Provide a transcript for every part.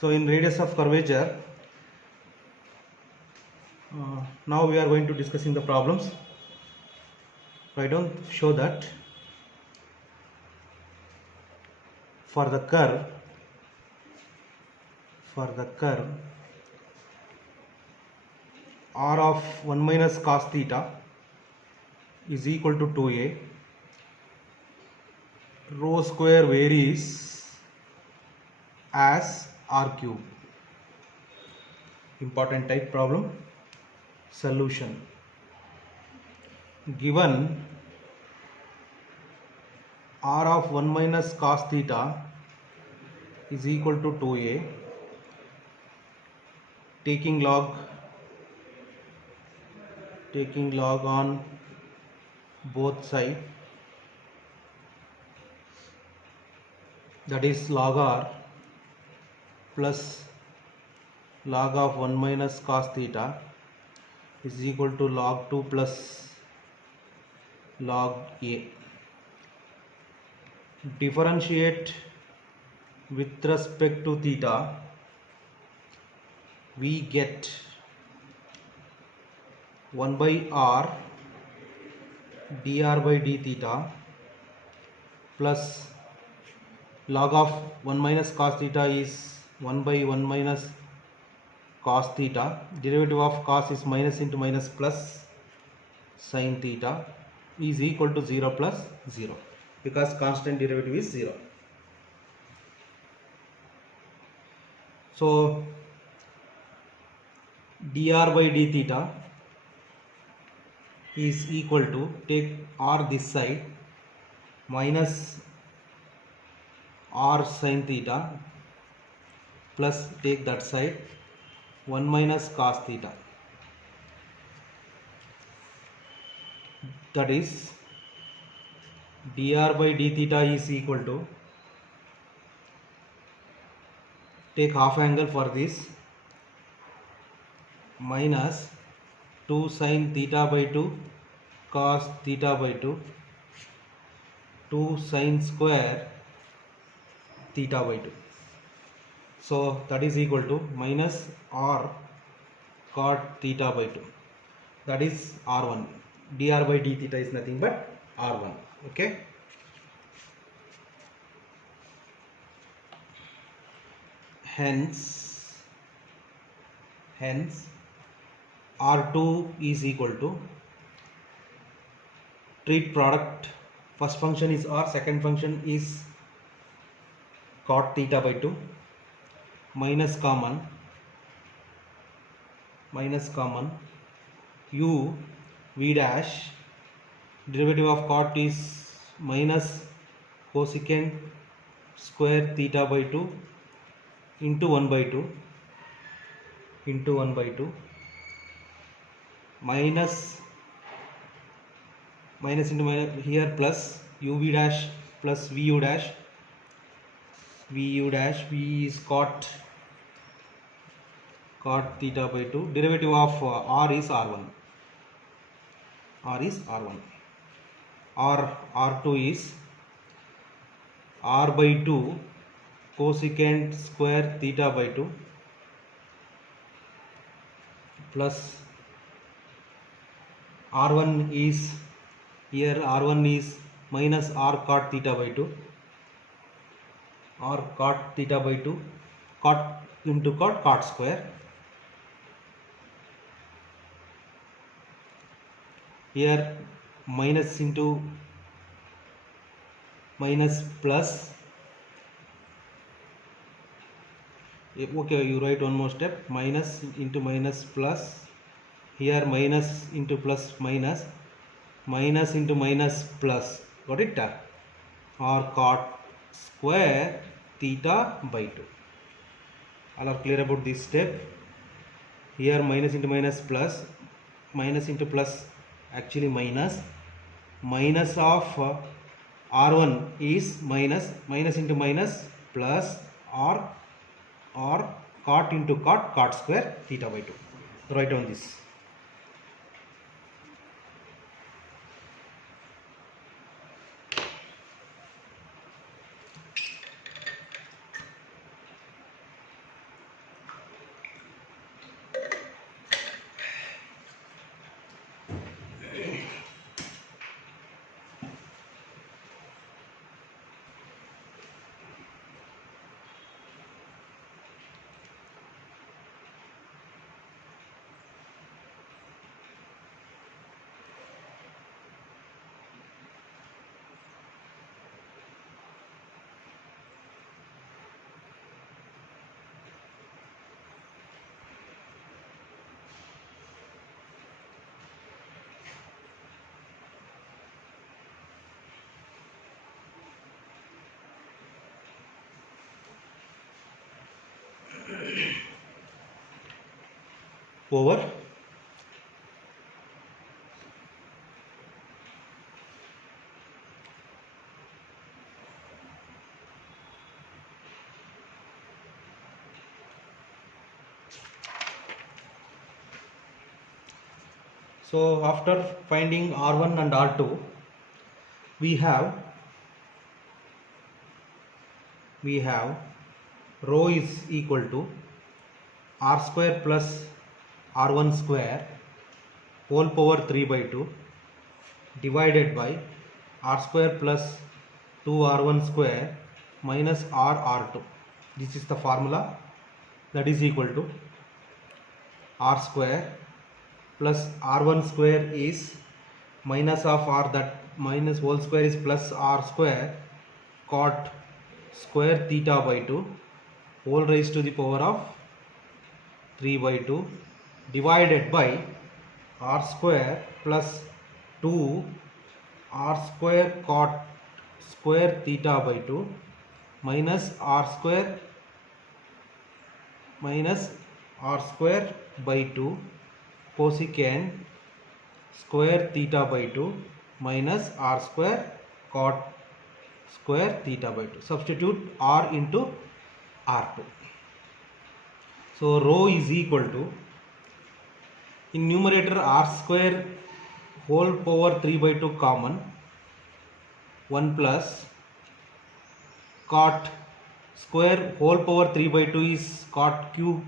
So in radius of curvature, now we are going to discussing the problems. So I don't show that for the curve r of 1 minus cos theta is equal to 2a. Rho square varies as r cube. Important type problem. Solution. Given r of 1 minus cos theta is equal to 2a, taking log on both sides, that is log r plus log of 1 minus cos theta is equal to log 2 plus log a. Differentiate with respect to theta, we get 1 by r dr by d theta plus log of 1 minus cos theta is 1 by 1 minus cos theta. Derivative of cos is minus into minus plus sin theta is equal to 0 plus 0 because constant derivative is 0. So dr by d theta is equal to, take r this side, minus r sin theta plus take that side 1 minus cos theta, that is dr by d theta is equal to, take half angle for this, minus 2 sin theta by 2 cos theta by 2 2 sin square theta by 2. So that is equal to minus r cot theta by 2, that is r1. Dr by d theta is nothing but r1. Okay. Hence r2 is equal to, treat product, first function is r, second function is cot theta by 2, minus common u v dash, derivative of cot is minus cosecant square theta by 2 into 1 by 2 minus into minus, here plus uv dash plus vu dash, v is cot theta by 2, derivative of r is r1, r2 is r by 2 cosecant square theta by 2 plus r1 is, here r1 is minus r cot theta by 2, cot into cot square, here minus into minus plus, okay, you write one more step, minus into minus plus, here minus into plus minus into minus plus, got it, or cot square theta by 2. All are clear about this step. Here minus into minus plus, minus into plus, actually minus of r1 is minus into minus plus or cot into cot square theta by 2. Write down this. over so after finding R1 and R2 we have rho is equal to R square plus R1 square whole power 3 by 2 divided by R square plus 2R1 square minus R2. This is the formula, that is equal to R square plus R1 square is minus of R, that minus whole square is plus R square cot square theta by 2 whole raised to the power of 3 by 2 divided by R square plus 2 R square cot square theta by 2 minus R square by 2 cosecant square theta by 2 minus R square cot square theta by 2. Substitute R into R2. So rho is equal to, in numerator R square whole power 3 by 2 common, 1 plus cot square whole power 3 by 2 is cot cube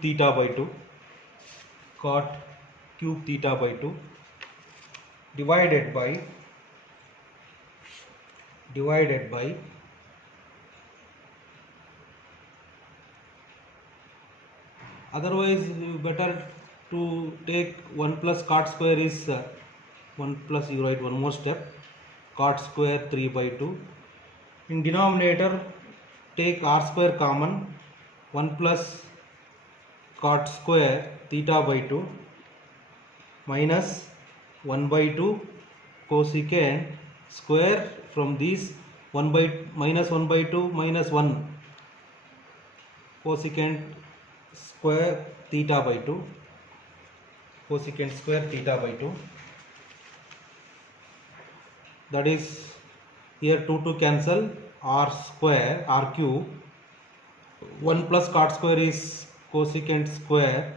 theta by 2 divided by otherwise better to take 1 plus cot square is 1 plus, you write one more step, cot square 3 by 2. In denominator take R square common, 1 plus cot square theta by 2 minus 1 by 2 cosecant square, from these 1 by minus 1 by 2 minus 1 cosecant square theta by 2 that is, here 2 to cancel, R square R cube 1 plus cot square is cosecant square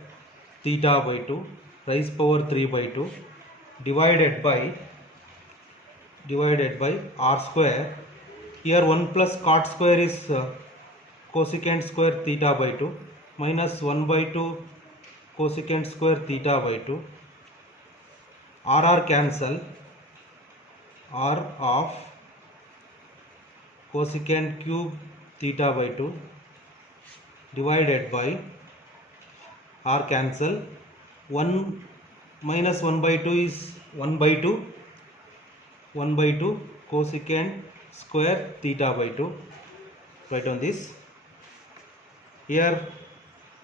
theta by 2 raised power 3 by 2 divided by R square. Here 1 plus cot square is cosecant square theta by 2 minus 1 by 2 cosecant square theta by 2. R cancel, R of cosecant cube theta by 2 divided by R cancel, 1 minus 1 by 2 is 1 by 2 cosecant square theta by 2. Write on this. Here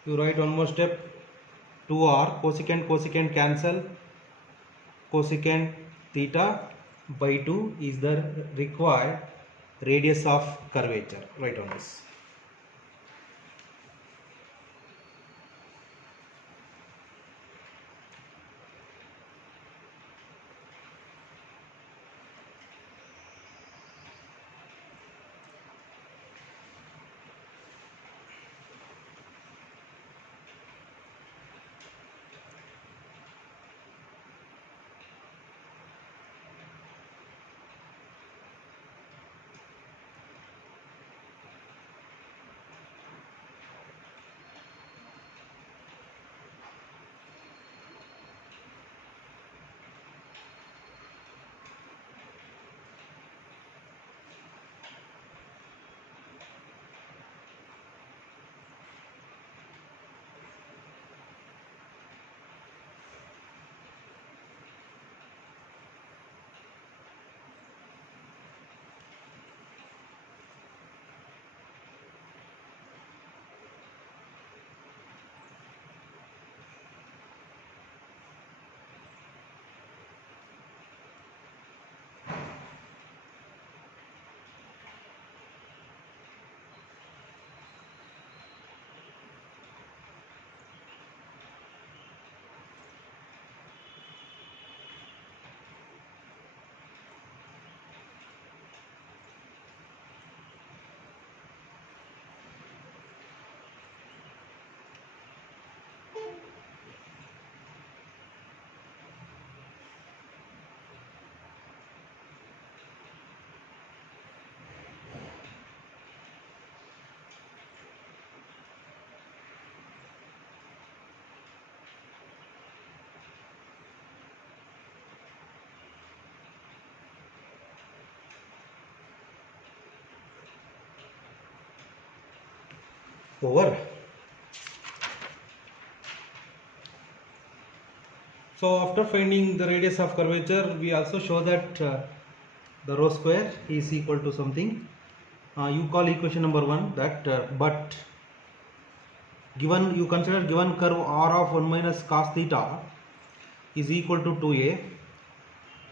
you write one more step, 2R cosecant cancel, cosecant theta by 2 is the required radius of curvature. Write on this. over. So after finding the radius of curvature, we also show that the rho square is equal to something. You call equation number 1 that but given you consider given curve r of 1 minus cos theta is equal to 2a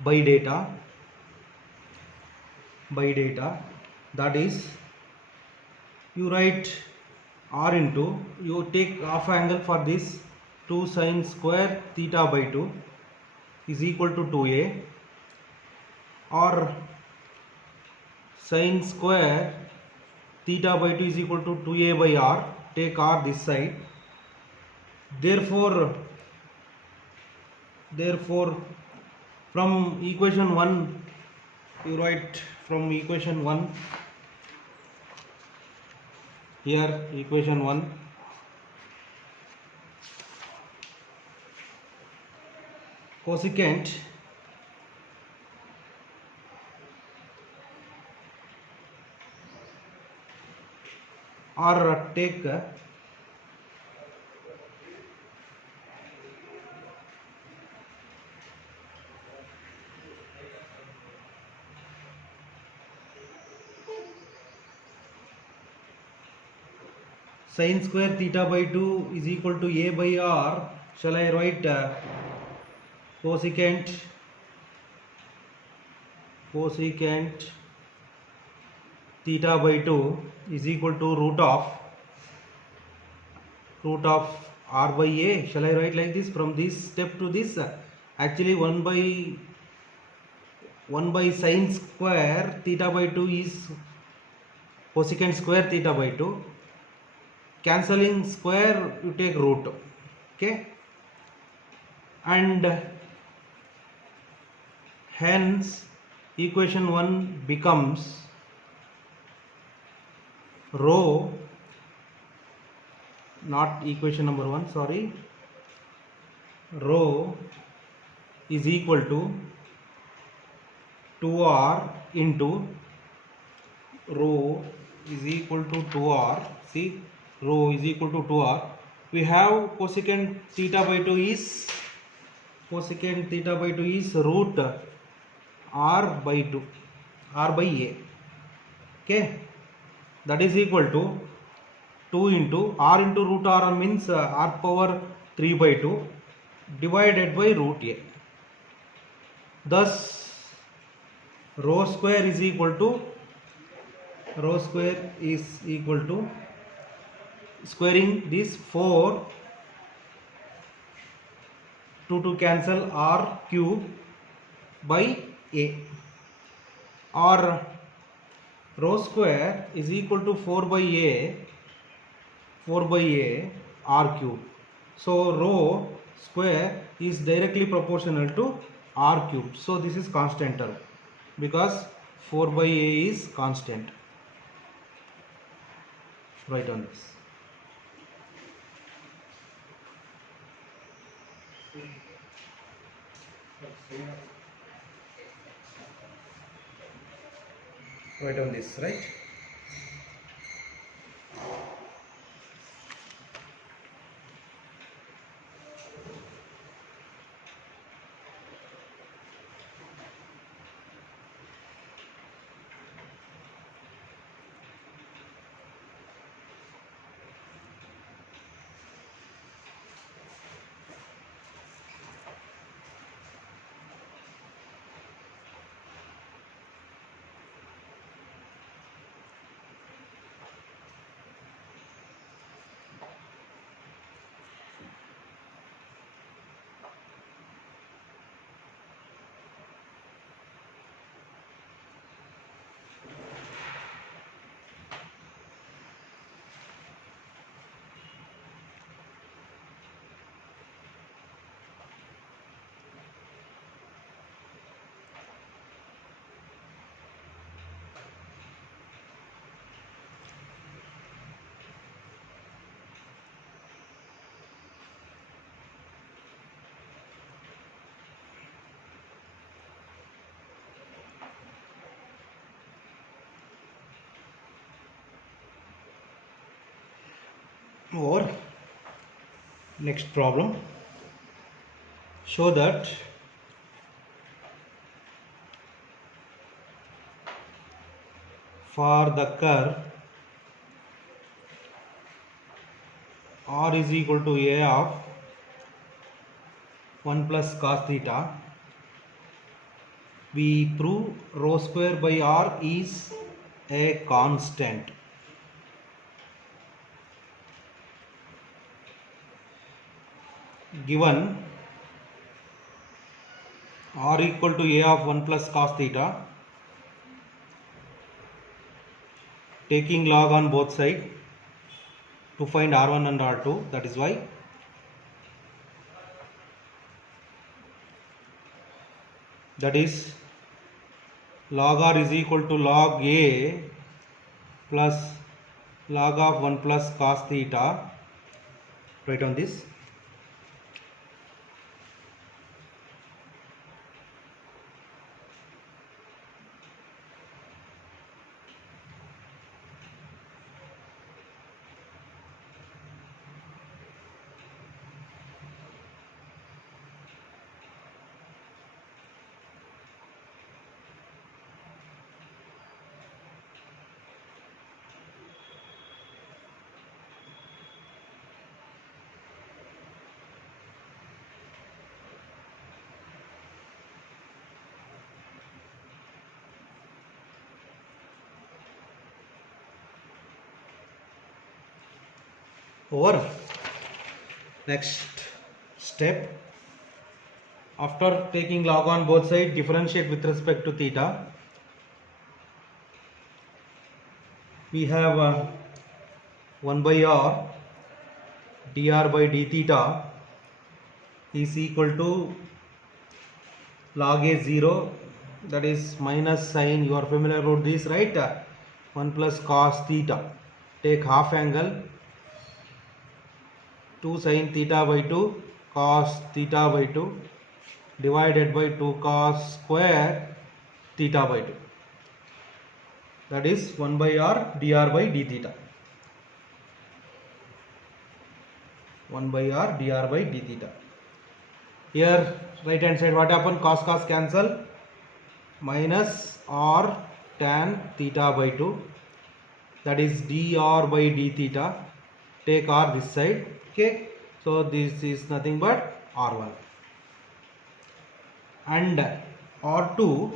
by data that is, you write r into, you take half angle for this, 2 sin square theta by 2 is equal to 2a, or sin square theta by 2 is equal to 2a by r, take r this side. Therefore from equation 1 you write, from equation 1 here, equation 1, cosecant or take sin square theta by 2 is equal to a by r. Shall I write cosecant theta by 2 is equal to root of r by a? Shall I write like this? From this step to this, actually 1 by sin square theta by 2 is cosecant square theta by 2. Cancelling square, you take root, okay, and hence equation 1 becomes rho, not equation number 1, sorry, rho is equal to 2r into rho is equal to 2r. See, rho is equal to 2r. We have cosecant theta by 2 is root r by 2, r by a, okay, that is equal to 2 into r into root r means r power 3 by 2 divided by root a. Thus rho square is equal to squaring this 4, 2 to cancel, r cube by a, or rho square is equal to 4 by a r cube. So rho square is directly proportional to r cube. So this is constant term because 4 by a is constant. Write on this. Write on this, right? Or next problem, show that for the curve r is equal to a of 1 plus cos theta, we prove rho square by r is a constant. Given r equal to a of 1 plus cos theta, taking log on both sides to find r1 and r2, that is why that is log r is equal to log a plus log of 1 plus cos theta. Write on this. Over. Next step, after taking log on both sides, differentiate with respect to theta. We have 1 by r dr by d theta is equal to log a 0, that is minus sign. You are familiar about this, right? 1 plus cos theta, take half angle, 2 sin theta by 2 cos theta by 2 divided by 2 cos square theta by 2, that is 1 by r dr by d theta. 1 by r dr by d theta. Here right hand side what happened? Cos cancel, minus r tan theta by 2, that is dr by d theta. Take r this side. Okay, so this is nothing but r1 and r2,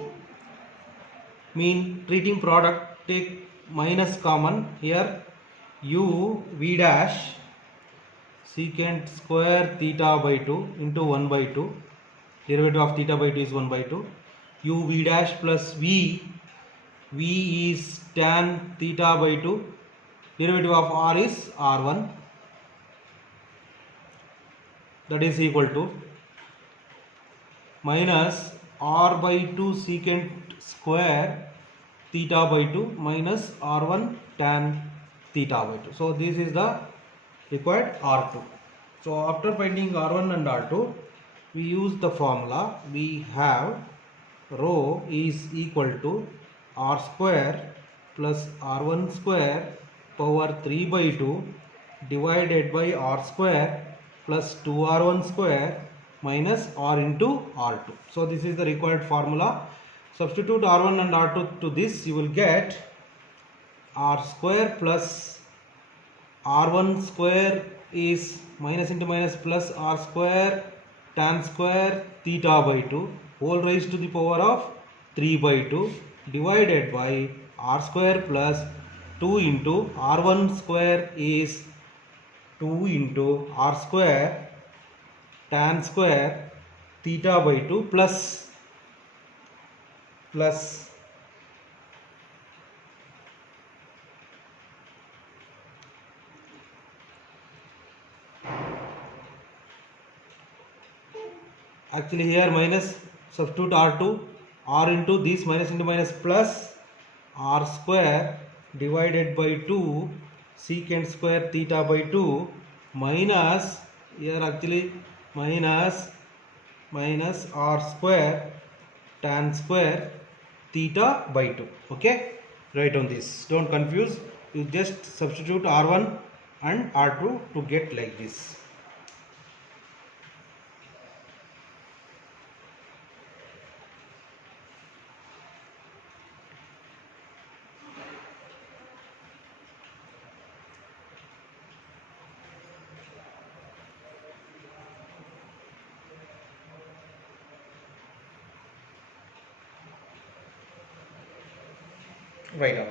mean treating product, take minus common. Here u v dash secant square theta by 2 into 1 by 2, derivative of theta by 2 is 1 by 2, u v dash plus v is tan theta by 2, derivative of r is r1, that is equal to minus r by 2 secant square theta by 2 minus r1 tan theta by 2. So this is the required r2. So after finding r1 and r2, we use the formula. We have rho is equal to r square plus r1 square power 3 by 2 divided by r square plus 2r1 square minus r into r2. So this is the required formula. Substitute r1 and r2 to this, you will get r square plus r1 square is minus into minus plus r square tan square theta by 2 whole raised to the power of 3 by 2 divided by r square plus 2 into r1 square is 2 into r square tan square theta by 2 plus actually here minus, substitute r2, r into this minus into minus plus r square divided by 2 secant square theta by 2 minus, here actually minus r square tan square theta by 2. Okay, write on this, don't confuse, you just substitute r1 and R2 to get like this. Right now.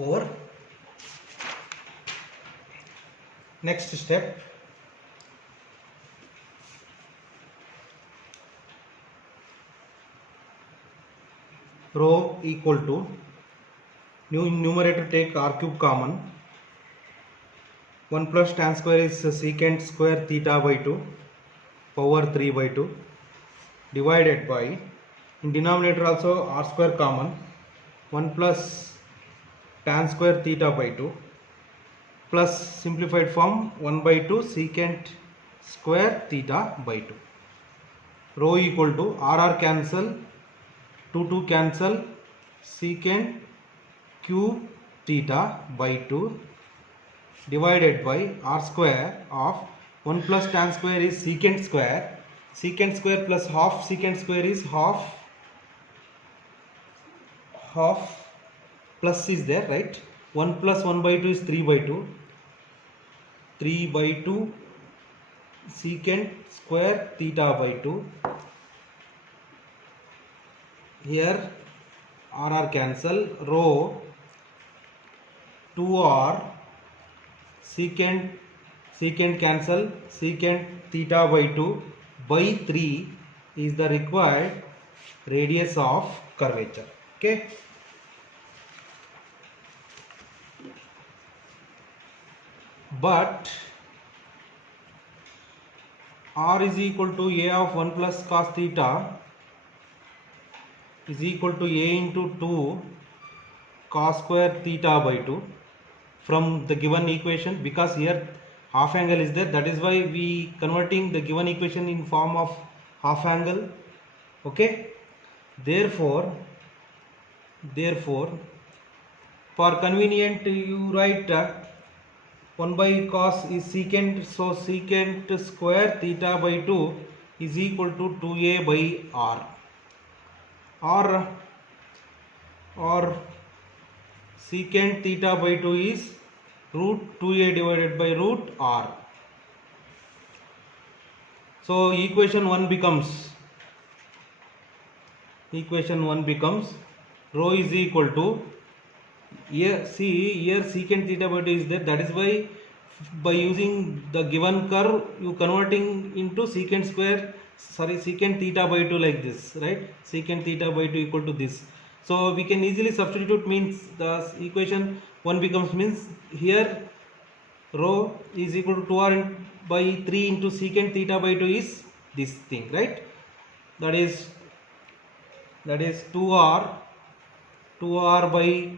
Over. Next step, rho equal to numerator take r cube common, 1 plus tan square is secant square theta by 2 power 3 by 2 divided by, in denominator also r square common, 1 plus tan square theta by 2 plus simplified form 1 by 2 secant square theta by 2. Rho equal to r cancel, 2 cancel, secant cube theta by 2 divided by r square of 1 plus tan square is secant square plus half secant square is half plus is there, right? 1 plus 1 by 2 is 3 by 2, 3 by 2 secant square theta by 2. Here r cancel, rho 2r secant cancel, secant theta by 2 by 3 is the required radius of curvature. Okay. But r is equal to a of 1 plus cos theta is equal to a into 2 cos square theta by 2 from the given equation, because here half angle is there, that is why we converting the given equation in form of half angle. Okay, therefore for convenient you write 1 by cos is secant, so secant square theta by 2 is equal to 2a by r, or secant theta by 2 is root 2a divided by root r. So equation 1 becomes rho is equal to, here see, here secant theta by 2 is there, that is why by using the given curve you converting into secant theta by 2 like this, right? Secant theta by 2 equal to this. So we can easily substitute, means the equation 1 becomes, means here rho is equal to 2r by 3 into secant theta by 2 is this thing, right? That is 2r by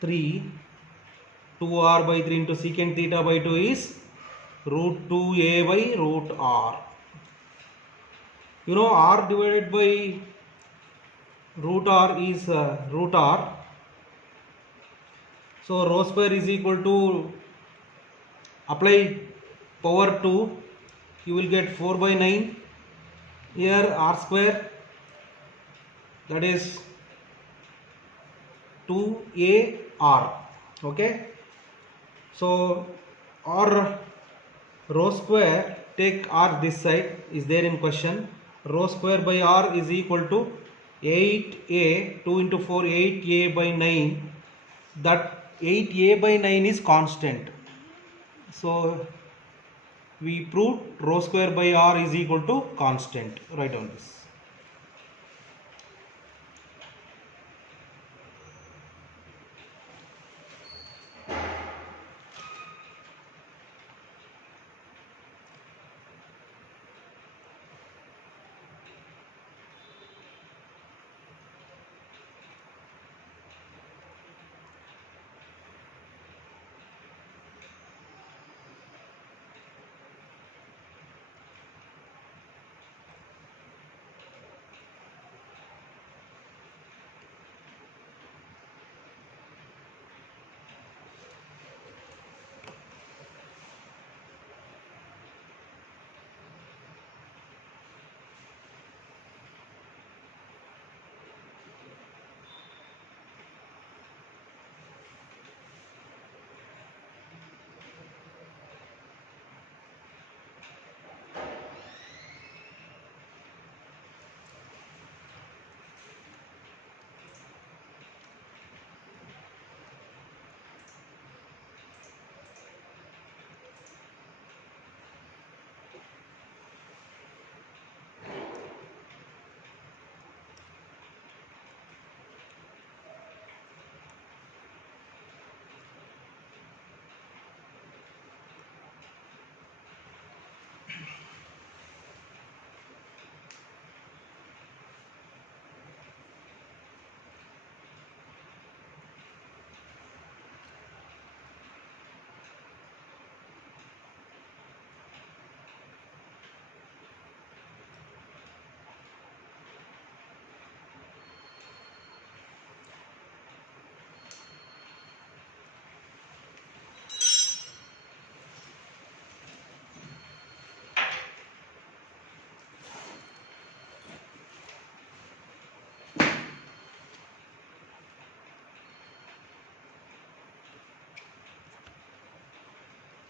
3, 2r by 3 into secant theta by 2 is root 2a by root r. You know, r divided by root r is root r. So rho square is equal to, apply power 2, you will get 4 by 9. Here r square, that is 2ar. Okay, so or rho square, take r this side is there in question. Rho square by r is equal to 8a, 2 into 4, 8a by 9. That 8a by 9 is constant. So we proved rho square by r is equal to constant. Write down this.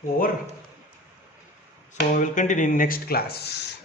Over. So we will continue in next class.